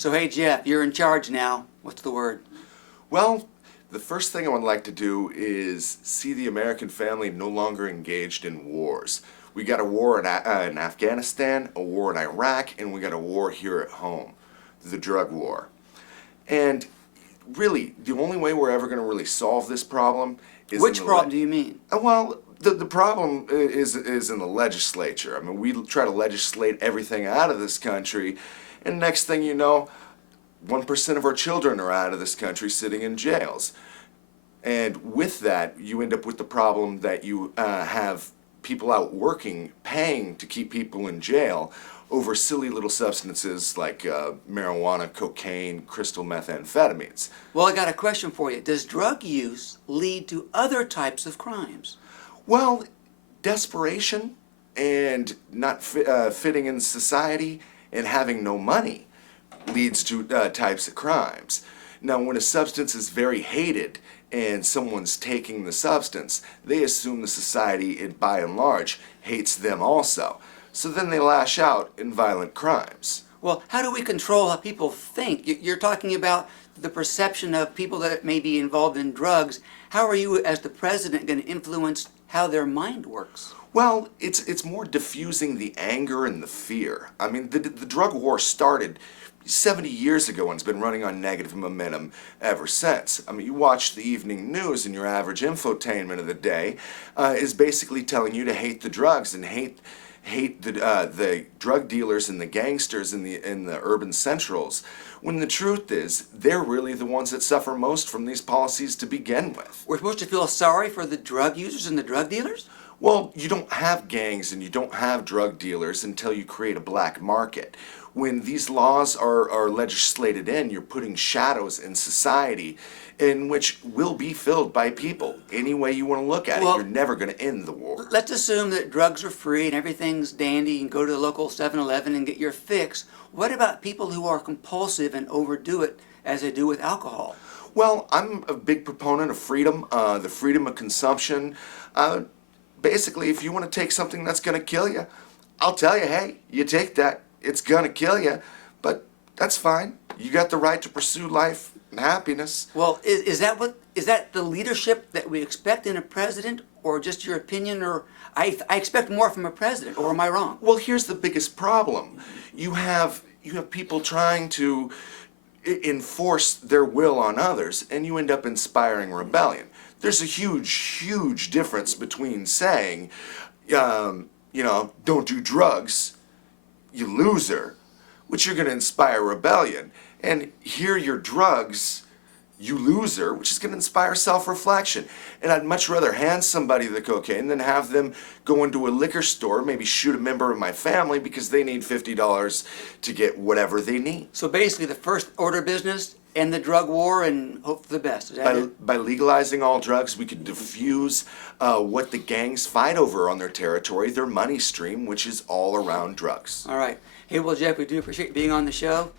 So hey Jeff, you're in charge now. What's the word? Well, the first thing I would like to do is see the American family no longer engaged in wars. We got a war in Afghanistan, a war in Iraq, and we got a war here at home, the drug war. And really, the only way we're ever going to really solve this problem is Which problem do you mean? Well, the problem is in the legislature. I mean, we try to legislate everything out of this country, and next thing you know, 1% of our children are out of this country sitting in jails. And with that, you end up with the problem that you have people out working, paying to keep people in jail over silly little substances like marijuana, cocaine, crystal methamphetamines. Well, I got a question for you. Does drug use lead to other types of crimes? Well, desperation and not fitting in society and having no money leads to types of crimes. Now, when a substance is very hated and someone's taking the substance, they assume the society, by and large, hates them also. So then they lash out in violent crimes. Well, how do we control how people think? You're talking about the perception of people that may be involved in drugs. How are you, as the president, going to influence how their mind works? Well, it's more diffusing the anger and the fear. I mean, the drug war started 70 years ago and it's been running on negative momentum ever since. I mean, you watch the evening news and your average infotainment of the day is basically telling you to hate the drugs and hate the drug dealers and the gangsters in the urban centrals, when the truth is they're really the ones that suffer most from these policies to begin with. We're supposed to feel sorry for the drug users and the drug dealers? Well, you don't have gangs and you don't have drug dealers until you create a black market. When these laws are legislated in, you're putting shadows in society in which will be filled by people. Any way you want to look at it, you're never going to end the war. Let's assume that drugs are free and everything's dandy. You can go to the local 7-Eleven and get your fix. What about people who are compulsive and overdo it as they do with alcohol? Well, I'm a big proponent of freedom, the freedom of consumption. Basically, if you want to take something that's going to kill you, I'll tell you, hey, you take that. It's going to kill you, but that's fine. You got the right to pursue life and happiness. Well, is that the leadership that we expect in a president, or just your opinion? Or I expect more from a president, or am I wrong? Well, here's the biggest problem. You have people trying to enforce their will on others, and you end up inspiring rebellion. There's a huge difference between saying, don't do drugs, you loser, which you're going to inspire rebellion. And here your drugs, you loser, which is going to inspire self-reflection. And I'd much rather hand somebody the cocaine than have them go into a liquor store, maybe shoot a member of my family because they need $50 to get whatever they need. So basically the first order of business, end the drug war and hope for the best. Is that it? By legalizing all drugs, we could diffuse what the gangs fight over on their territory, their money stream, which is all around drugs. All right. Hey, well, Jeff, we do appreciate being on the show.